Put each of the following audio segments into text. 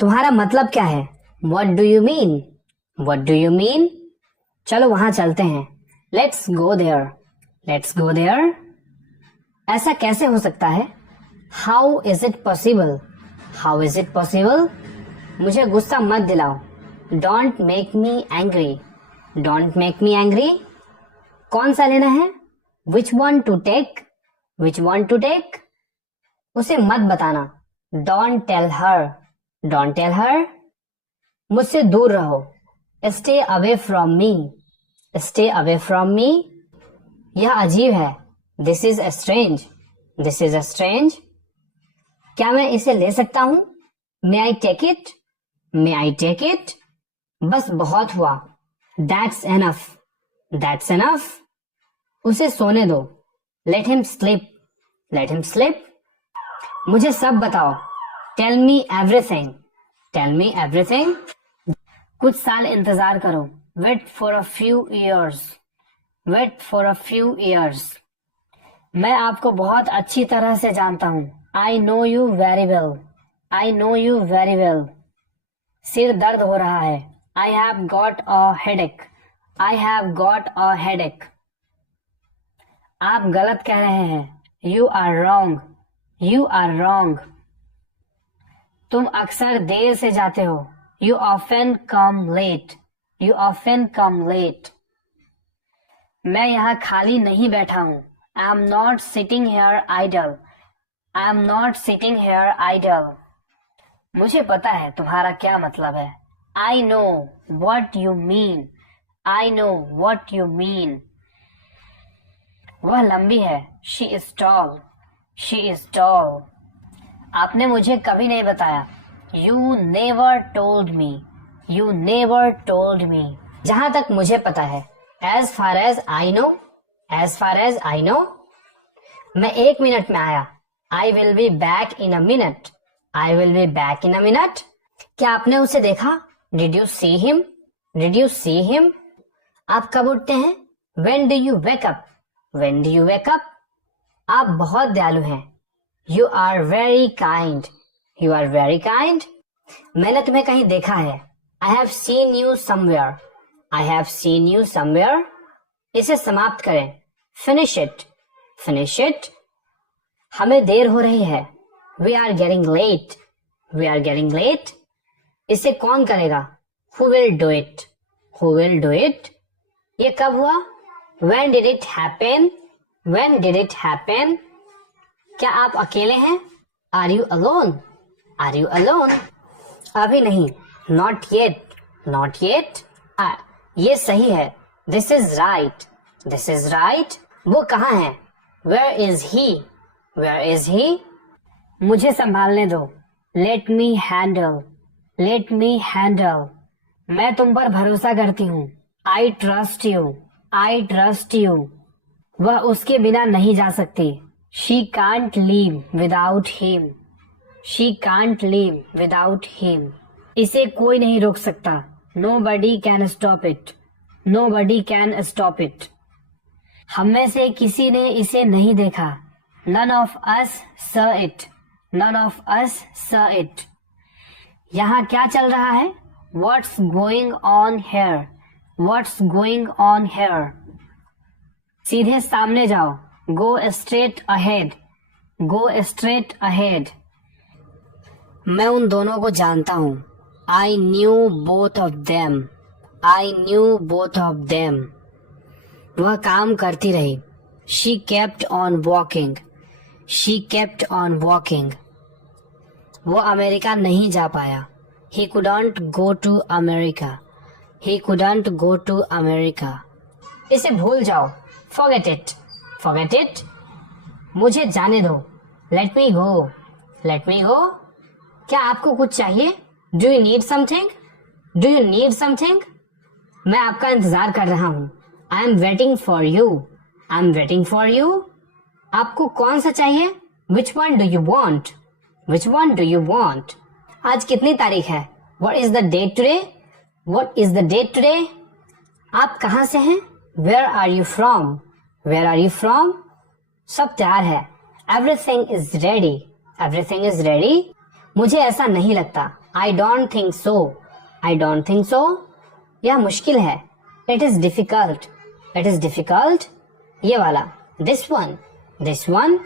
तुम्हारा मतलब क्या है? What do you mean? What do you mean? चलो वहां चलते हैं। Let's go there. Let's go there. ऐसा कैसे हो सकता है? How is it possible? How is it possible? मुझे गुस्सा मत दिलाओ। Don't make me angry. Don't make me angry. कौन सा लेना है? Which one to take? Which one to take? उसे मत बताना। Don't tell her. Don't tell her. मुझसे दूर रहो। Stay away from me. Stay away from me. यह अजीब है। This is strange. This is strange. क्या मैं इसे ले सकता हूं? May I take it? May I take it? बस बहुत हुआ। That's enough. That's enough. उसे सोने दो। Let him sleep. Let him sleep. मुझे सब बताओ। Tell me everything. Tell me everything. कुछ साल इंतजार करो। Wait for a few years. Wait for a few years. मैं आपको बहुत अच्छी तरह से जानता हूँ। I know you very well. I know you very well. सिर दर्द हो रहा है। I have got a headache. I have got a headache. आप गलत कह रहे हैं। You are wrong. You are wrong. तुम अक्सर देर से जाते हो। You often come late. You often come late. मैं यहाँ खाली नहीं बैठा हूँ। I am not sitting here idle. I am not sitting here idle. मुझे पता है तुम्हारा क्या मतलब है। I know what you mean. I know what you mean. वह लंबी है। She is tall. She is tall. आपने मुझे कभी नहीं बताया। You never told me. You never told me. जहां तक मुझे पता है। As far as I know. As far as I know. मैं 1 मिनट में आया। I will be back in a minute. I will be back in a minute. क्या आपने उसे देखा? Did you see him? Did you see him? आप कब उठते हैं? When do you wake up? When do you wake up? आप बहुत दयालु हैं। You are very kind. You are very kind. मैंने तुम्हें कहीं देखा है। I have seen you somewhere. I have seen you somewhere. इसे समाप्त करें। Finish it. Finish it. हमें देर हो रही है। We are getting late. We are getting late. इसे कौन करेगा? Who will do it? Who will do it? ये कब हुआ? When did it happen? When did it happen? क्या आप अकेले हैं? Are you alone? Are you alone? अभी नहीं। Not yet. Not yet. ये सही है। This is right. This is right. वो कहाँ है? Where is he? Where is he? मुझे संभालने दो। Let me handle. Let me handle. मैं तुम पर भरोसा करती हूँ। I trust you. I trust you. वह उसके बिना नहीं जा सकती। She can't leave without him. She can't leave without him. इसे कोई नहीं रोक सकता। Nobody can stop it. Nobody can stop it. हम में से किसी ने इसे नहीं देखा। None of us saw it. None of us saw it. यहाँ क्या चल रहा है? What's going on here? What's going on here? सीधे सामने जाओ। Go straight ahead. Go straight ahead. मैं उन दोनों को जानता हूँ। I knew both of them. I knew both of them. वह काम करती रही। She kept on walking. She kept on walking. वो अमेरिका नहीं जा पाया। He couldn't go to America. He couldn't go to America. इसे भूल जाओ। Forget it. Forget it. मुझे जाने दो। Let me go. Let me go. क्या आपको कुछ चाहिए? Do you need something? Do you need something? मैं आपका इंतजार कर रहा हूँ। I am waiting for you. I am waiting for you. आपको कौन सा चाहिए? Which one do you want? Which one do you want? आज कितनी तारीख है? What is the date today? What is the date today? आप कहाँ से हैं? Where are you from? Where are you from? सब तैयार है। Everything is ready. Everything is ready. मुझे ऐसा नहीं लगता। I don't think so. I don't think so. यह मुश्किल है. It is difficult. It is difficult. ये वाला. This one. This one.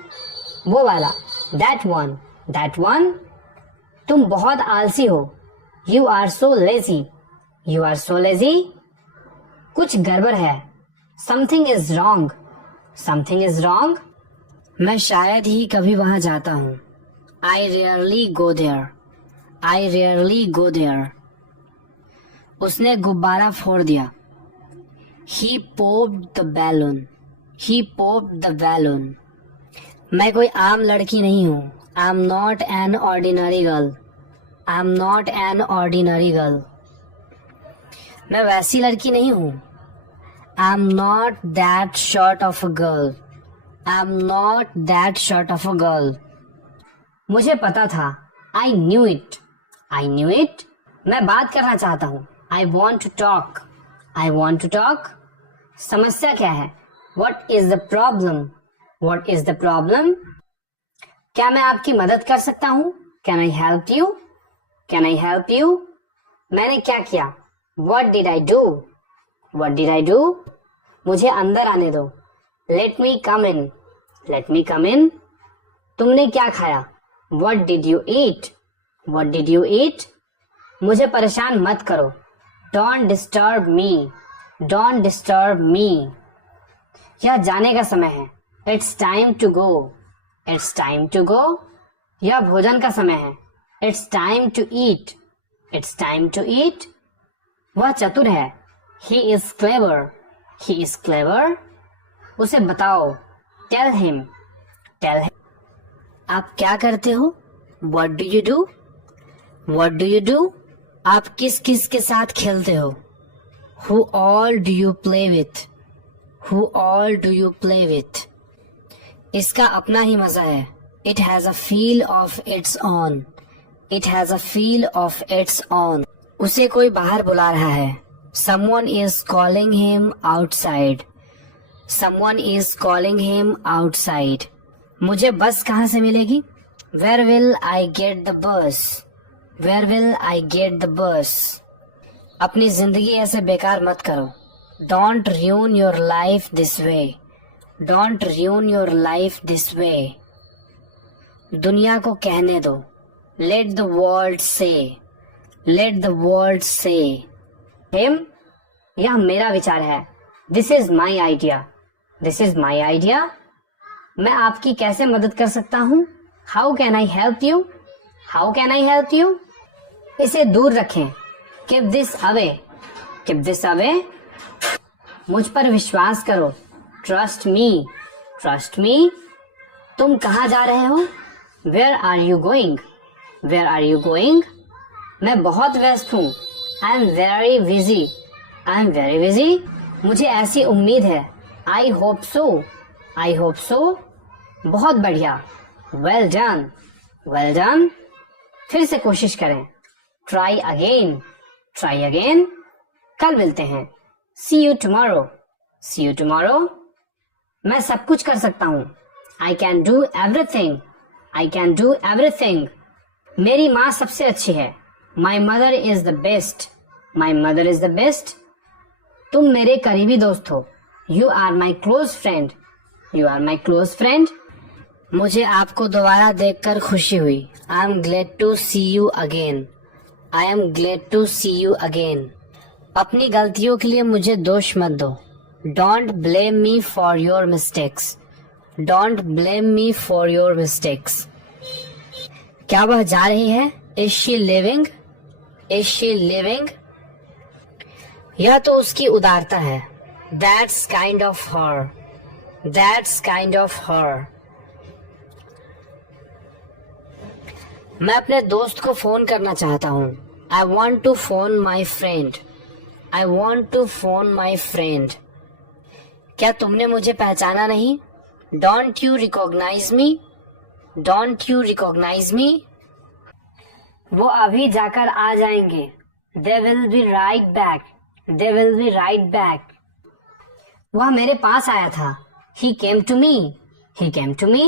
वो वाला. That one. That one. तुम बहुत आलसी हो. You are so lazy. You are so lazy. कुछ गड़बड़ है. Something is wrong. Something is wrong. मैं शायद ही कभी वहां जाता हूँ. I rarely go there. I rarely go there. उसने गुब्बारा फोड़ दिया. He popped the balloon. He popped the balloon. मैं कोई आम लड़की नहीं हूँ. I'm not an ordinary girl. I'm not an ordinary girl. मैं वैसी लड़की नहीं हूँ. I'm not that sort of a girl. I'm not that sort of a girl. मुझे पता था. I knew it. I knew it. मैं बात करना चाहता हूँ. I want to talk. I want to talk. समस्या क्या है? What is the problem? What is the problem? क्या मैं आपकी मदद कर सकता हूँ? Can I help you? Can I help you? मैंने क्या किया? What did I do? What did I do? मुझे अंदर आने दो. Let me come in. Let me come in. तुमने क्या खाया? What did you eat? What did you eat? मुझे परेशान मत करो. Don't disturb me. Don't disturb me. यह जाने का समय है. It's time to go. It's time to go. यह भोजन का समय है. It's time to eat. It's time to eat. वह चतुर है. He is clever. He is clever. उसे बताओ. Tell him. Tell him. आप क्या करते हो? What do you do? What do you do? आप किस किस के साथ खेलते हो? Who all do you play with? Who all do you play with? इसका अपना ही मजा है. It has a feel of its own. It has a feel of its own. उसे कोई बाहर बुला रहा है. Someone is calling him outside. Someone is calling him outside. मुझे बस कहाँ से मिलेगी? Where will I get the bus? Where will I get the bus? अपनी जिंदगी ऐसे बेकार मत करो. Don't ruin your life this way. Don't ruin your life this way. दुनिया को कहने दो. Let the world say. Let the world say. Him? यह मेरा विचार है. This is my idea. This is my idea. मैं आपकी कैसे मदद कर सकता हूँ? How can I help you? How can I help you? इसे दूर रखें. Keep this away. Keep this away. मुझ पर विश्वास करो. Trust me. Trust me. तुम कहाँ जा रहे हो? Where are you going? Where are you going? मैं बहुत व्यस्त हूँ. I am very busy. I am very busy. मुझे ऐसी उम्मीद है. I hope so. I hope so. बहुत बढ़िया. Well done. Well done. फिर से कोशिश करें. Try again. Try again. कल मिलते हैं. See you tomorrow. See you tomorrow. मैं सब कुछ कर सकता हूँ. I can do everything. I can do everything. मेरी माँ सबसे अच्छी है. My mother is the best. My mother is the best. तुम मेरे करीबी दोस्त हो. You are my close friend. You are my close friend. मुझे आपको दोबारा देखकर खुशी हुई. I am glad to see you again. I am glad to see you again. अपनी गलतियों के लिए मुझे दोष मत दो. Don't blame me for your mistakes. Don't blame me for your mistakes. क्या वह जा रही है? Is she leaving? Is she leaving? यह तो उसकी उदारता है. That's kind of her. That's kind of her. मैं अपने दोस्त को फोन करना चाहता हूँ. I want to phone my friend. I want to phone my friend. क्या तुमने मुझे पहचाना नहीं? Don't you recognize me? Don't you recognize me? वो अभी जाकर आ जाएंगे. They will be right back. They will be right back. वह मेरे पास आया था. He came to me. He came to me.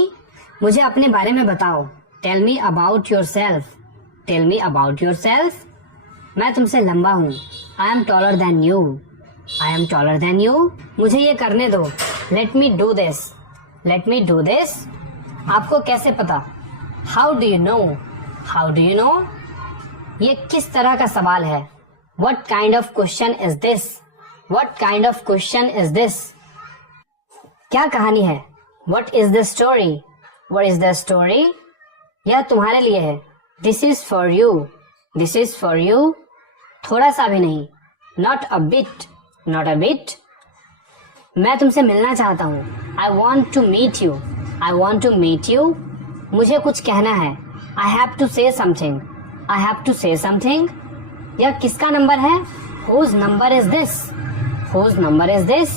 मुझे अपने बारे में बताओ. Tell me about yourself. Tell me about yourself. मैं तुमसे लंबा हूँ। I am taller than you. I am taller than you. मुझे ये करने दो। Let me do this. Let me do this. आपको कैसे पता? How do you know? How do you know? ये किस तरह का सवाल है? What kind of question is this? What kind of question is this? क्या कहानी है? What is the story? What is the story? यह तुम्हारे लिए है। This is for you. This is for you. थोड़ा सा भी नहीं। Not a bit. Not a bit. मैं तुमसे मिलना चाहता हूँ। I want to meet you. I want to meet you. मुझे कुछ कहना है। I have to say something. I have to say something. यह किसका नंबर है? Whose number is this? Whose number is this?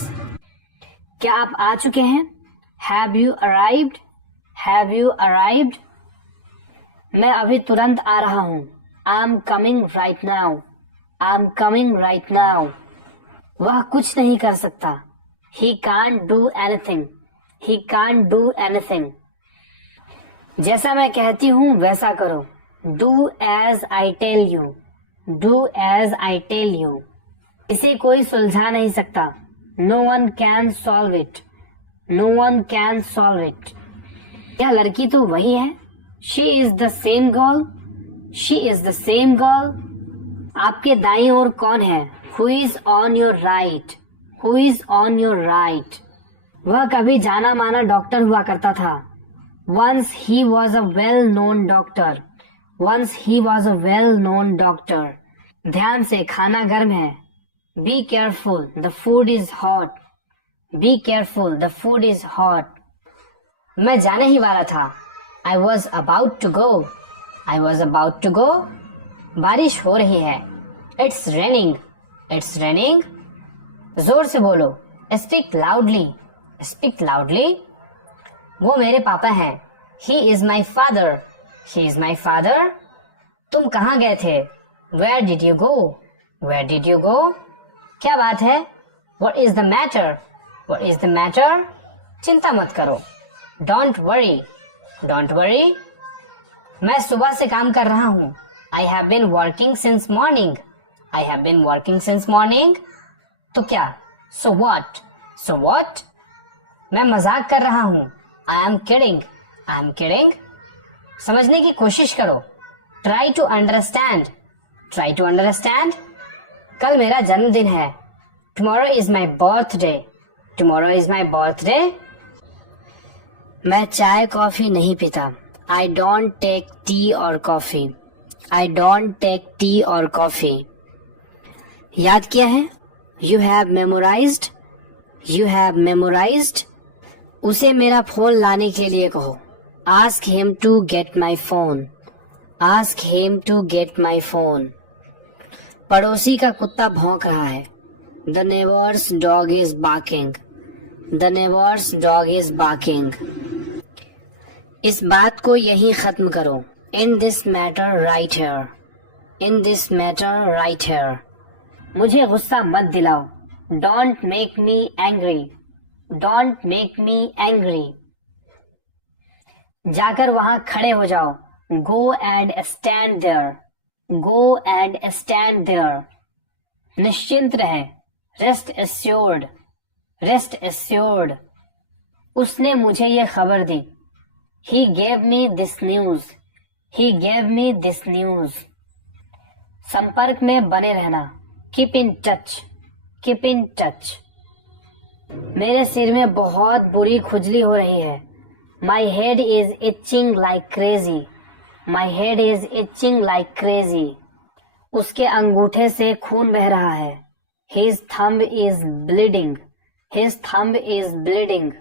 क्या आप आ चुके हैं? Have you arrived? Have you arrived? मैं अभी तुरंत आ रहा हूँ। I'm coming right now. I'm coming right now. वह कुछ नहीं कर सकता। He can't do anything. He can't do anything. जैसा मैं कहती हूँ वैसा करो। Do as I tell you. Do as I tell you. इसे कोई सुलझा नहीं सकता। No one can solve it. No one can solve it. यह लड़की तो वही है। She is the same girl. She is the same girl. आपके दाईं ओर कौन है? Who is on your right? Who is on your right? वह कभी जाना माना डॉक्टर हुआ करता था। Once he was a well-known doctor. Once he was a well-known doctor. ध्यान से, खाना गर्म है। Be careful, the food is hot. Be careful, the food is hot. मैं जाने ही वाला था। I was about to go. I was about to go. बारिश हो रही है। It's raining. It's raining. जोर से बोलो। Speak loudly. Speak loudly. वो मेरे पापा हैं। He is my father. He is my father. तुम कहाँ गए थे? Where did you go? Where did you go? क्या बात है? What is the matter? What is the matter? चिंता मत करो। Don't worry. Don't worry. मैं सुबह से काम कर रहा हूँ। I have been working since morning. I have been working since morning. तो क्या? So what? So what? मैं मजाक कर रहा हूँ। I am kidding. I am kidding. समझने की कोशिश करो। Try to understand. Try to understand. कल मेरा जन्मदिन है। Tomorrow is my birthday. Tomorrow is my birthday. मैं चाय कॉफी नहीं पीता। I don't take tea or coffee. I don't take tea or coffee. याद किया है? You have memorized. You have memorized. उसे मेरा फोन लाने के लिए कहो। Ask him to get my phone. Ask him to get my phone. पड़ोसी का कुत्ता भौंक रहा है। The neighbor's dog is barking. The neighbor's dog is barking. इस बात को यहीं खत्म करो। In this matter right here. In this matter right here. मुझे गुस्सा मत दिलाओ। Don't make me angry. Don't make me angry. जाकर वहां खड़े हो जाओ। Go and stand there. Go and stand there. निश्चिंत रहे। Rest assured. Rest assured. उसने मुझे ये खबर दी। He gave me this news. He gave me this news. संपर्क में बने रहना। Keep in touch. Keep in touch. मेरे सिर में बहुत बुरी खुजली हो रही है। My head is itching like crazy. My head is itching like crazy. उसके अंगूठे से खून बह रहा है। His thumb is bleeding. His thumb is bleeding.